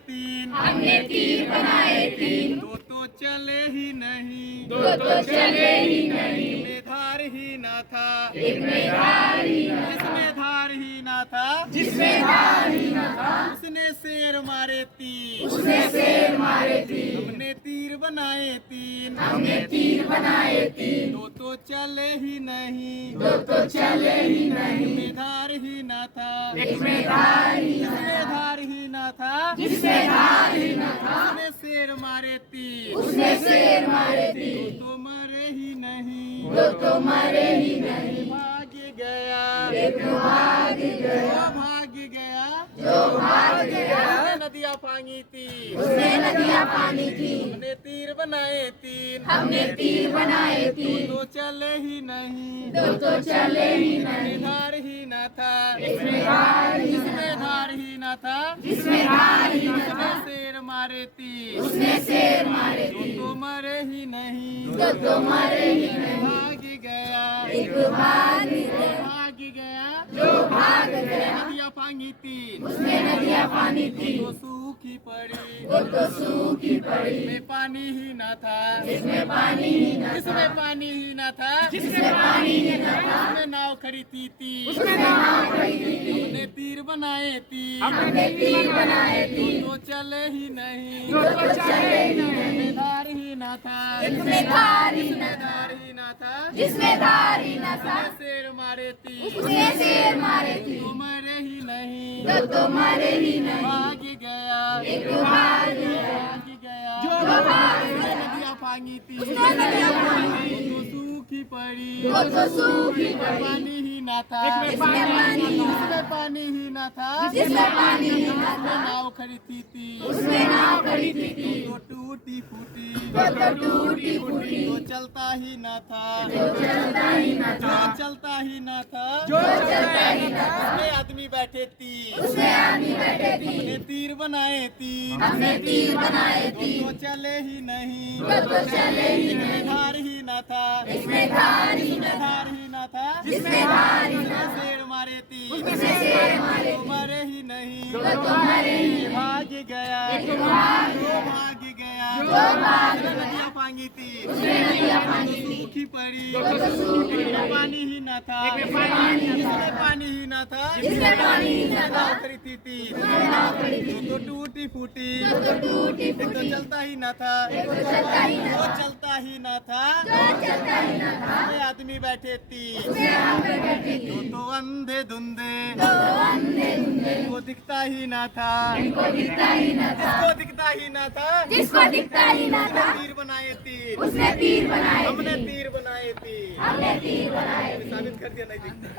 तीन, हमने तीर बनाए तीन, दो तो चले ही नहीं, दो तो चले ही नहीं, में धार ही न था, एक में धार ही न था, जिसमें धार ही न था, जिसमें धार ही न था, उसने शेर मारे तीन, उसने शेर मारे तीन, हमने तीर बनाए तीन, हमने तीर बनाए तीन, दो तो चले ही नहीं, दो तो चले ही नहीं, में धार ही न था, एक में धार ही न था, जिसमें धार ही न था, जिसमें धार ही न था, उसने शेर मारे तीन, उसने शेर मारे तीन, तो मरे ही नहीं, दो तो मरे ही नहीं, भाग गया, एक भाग गया, जो भाग गया, जो भाग गया, उसने नदियाँ फांगी तीन, उसने नदियाँ पानी की, हमने तीर बनाए तीन, हमने तीर बनाए तीन, तो चले ही नहीं, दो तो चले ही नहीं, में धार ही न था, इसमें धार ही न जिसमें धार ही न था, जिसमें धार ही न उसने था, शेर मारे तीन, उसने शेर मारे तो तीन, मरे ही नहीं, दो तो मरे ही नहीं, भाग गया, एक भाग गया, भाग गया, जो भाग गया, नदियाँ फांगी तीन, उसने नदियाँ पानी की, तो सूखी पड़ी, वो तो सूखी पड़ी, में पानी ही न था, जिसमें पानी ही न था, जिसमें पानी ही न था, जिसमें पानी ही न था, उसमें नाव खड़ी थी तीन, उसमें नाव खड़ी थी, हमने तीर बनाए तीन, हमने तीर बनाए तीन, तो चले ही नहीं, दो तो चले ही नहीं, में धार ही न था, जिसमें धार ही न था, धार ही न था, जिसमें धार ही न था, शेर मारे तीन, उसने शेर मारे तीन, तो मरे ही नहीं, दो तो मरे ही नहीं, भाग गया, एक भाग गया, भाग गया, जो भाग उसने नदियाँ फांगी थी, उसने नदियाँ फांगी थी, तो सूखी पड़ी, वो तो सूखी पड़ी, पानी ही न था, इसमें पानी ही न जिसमें पानी ही न था, जिसमें पानी ही न था, उसमें नाव खड़ी थी, उसमें नाव खड़ी थी, तो टूटी फूटी, वो तो टूटी फूटी, तो चलता ही न था, जो चलता ही न था, जो चलता ही न था, जो चलता ही न था, उसमें आदमी बैठे तीन, उसमें आदमी बैठे थी, हमने तीर बनाए तीन, हमने तीर बनाए तीन, तो चले ही नहीं, वो तो चले ही नहीं, इसमें धार ही न था, इसमें धार ही न था, धार ही न था, जिसमें धार ही न था, शेर मारे तीन, उसने शेर मारे तो मरे ही नहीं, दो तो मरे ही नहीं, भाग गया, एक भाग जो भाग गया, जो भाग उसने नदियाँ फांगी थी, उसने नदियाँ पानी की, सूखी पड़ी, वो तो सूखी इसमें पड़ी, पानी ही न था, पानी ही न था, जिसमें पानी ही न था, जिसमें पानी ही न था, नाव खड़ी थी तीन, उसमें नाव खड़ी थी, तो टूटी फूटी, वो तो टूटी एक तो फूटी, चलता ही न था, वो चलता ही न वो था, चलता ही न था, जो चलता ही न था, उसमें आदमी बैठे तीन, उसमें आदमी बैठे थी, तो अंधे धुंधे, तो अंधे धुंधे, वो दिखता ही न था, जिसको दिखता ही न था, जिसको दिखता ही न था, जिसको दिखता ही न उसने था, तीर बनाए तीन, उसने तीर बनाए हमने तीर, तीर बनाए तीन, हमने तीर बनाए तीर, साबित कर दिया नहीं दिखता।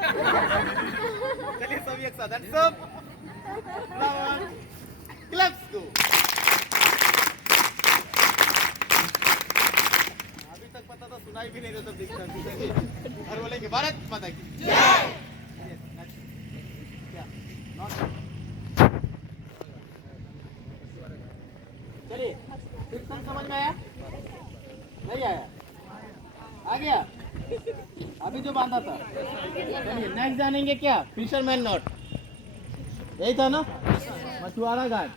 चलिए सभी एक साथ सब क्लब्स को अभी तक पता था, सुनाई भी नहीं था, सब दिखता और बोलेंगे भारत माता की जय। क्या चलिए कीर्तन समझ में आया नहीं आया, आ गया अभी जो बांधा था। चलिए नेक्स्ट जानेंगे क्या, फिशरमैन नॉट, यही था ना, मछुआरा घाट।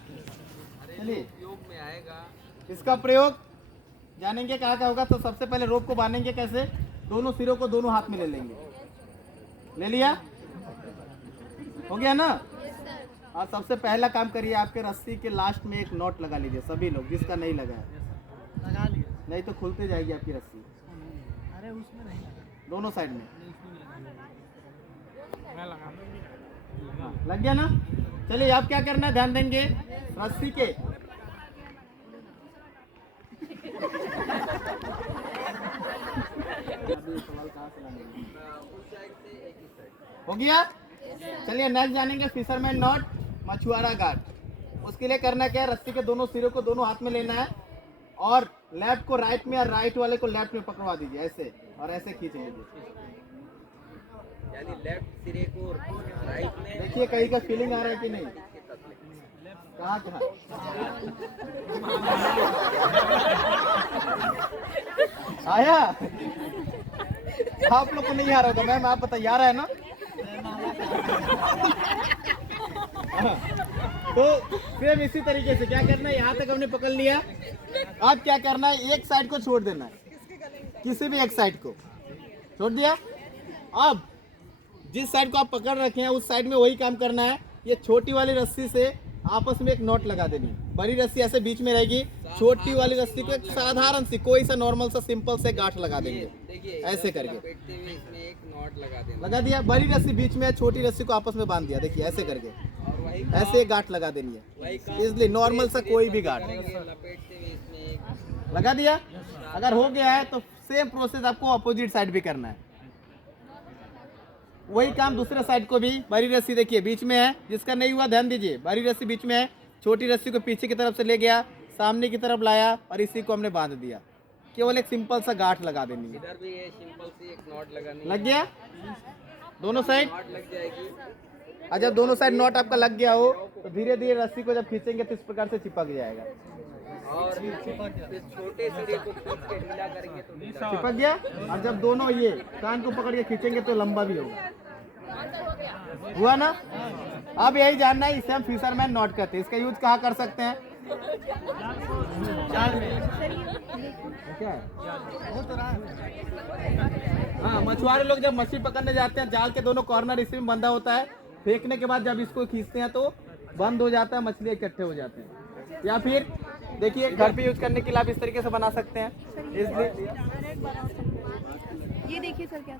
चलिए योग में आएगा, इसका प्रयोग जानेंगे कहाँ का होगा। तो सबसे पहले रोप को बांधेंगे कैसे, दोनों सिरों को दोनों हाथ में ले लेंगे, ले लिया, हो गया ना। और सबसे पहला काम करिए, आपके रस्सी के लास्ट में एक नॉट लगा लीजिए सभी लोग, जिसका नहीं लगा है लगा लिए, नहीं तो खुलते जाएगी आपकी रस्सी अरे उसमें नहीं लगा, दोनों साइड में। मैं लगा, हाँ, लग गया ना। चलिए आप क्या करना है, ध्यान देंगे रस्सी के हो गया। चलिए नेक्स्ट जानेंगे फिशरमैन नॉट, मछुआरा घाट। उसके लिए करना क्या है, रस्सी के दोनों सिरों को दोनों हाथ में लेना है और लेफ्ट को राइट में और राइट वाले को लेफ्ट में पकड़वा दीजिए ऐसे, और ऐसे खींच लीजिए। यानी लेफ्ट सिरे को राइट में, देखिए कहीं का फीलिंग आ रहा है कि नहीं, कहाँ कहाँ आया, आप लोग को नहीं आ रहा होगा मैम, आप बताइए आ रहा है ना। तो सेम इसी तरीके से क्या करना है, यहाँ तक हमने पकड़ लिया। अब क्या करना है, एक साइड को छोड़ देना है, किसी भी एक साइड को छोड़ दिया। अब जिस साइड को आप पकड़ रखे हैं उस साइड में वही काम करना है। ये छोटी वाली रस्सी से आपस में एक नॉट लगा देनी है। बड़ी रस्सी ऐसे बीच में रहेगी, छोटी वाली रस्सी को एक साधारण सी कोई सा नॉर्मल सा सिंपल से गांठ लगा देंगे, देखिए ऐसे करके लपेटते हुए इसमें एक नॉट लगा देना लगा दिया। बड़ी रस्सी बीच में है, छोटी रस्सी को आपस में बांध दिया, देखिए ऐसे करके और वही ऐसे एक गांठ लगा देनी है, वही काम इसलिए नॉर्मल सा कोई भी गांठ करेंगे, लपेटते हुए इसमें एक लगा दिया। अगर हो गया है तो सेम प्रोसेस आपको अपोजिट साइड भी करना है, वही काम दूसरे साइड को भी। बड़ी रस्सी देखिए बीच में है, जिसका नहीं हुआ ध्यान दीजिए, बड़ी रस्सी बीच में है, छोटी रस्सी को पीछे की तरफ से ले गया, सामने की तरफ लाया और इसी को हमने बांध दिया। केवल एक सिंपल सा गांठ लगा देनी है। इधर भी ये सिंपल सी एक नॉट लगानी लग गया दोनों साइड। नॉट लग जाएगी और जब दोनों साइड नॉट आपका लग गया हो तो धीरे धीरे रस्सी को जब खींचेंगे तो इस प्रकार से चिपक जाएगा। और इस छोटे सिरे को खींच के ढीला करेंगे तो ढीला चिपक गया। और जब दोनों ये कान को पकड़ के खींचेंगे तो लंबा भी होगा। हुआ ना। अब यही जानना है, इसे हम फिशरमैन नॉट कहते हैं। इसका यूज कहाँ कर सकते हैं, जाल में। क्या है? हाँ, मछुआरे लोग जब मछली पकड़ने जाते हैं, जाल के दोनों कॉर्नर इसी में बंधा होता है। फेंकने के बाद जब इसको खींचते हैं तो बंद हो जाता है, मछली इकट्ठे हो जाते हैं। या फिर देखिए घर पे यूज करने के लिए आप इस तरीके से बना सकते हैं। इसलिए ये देखिए सर क्या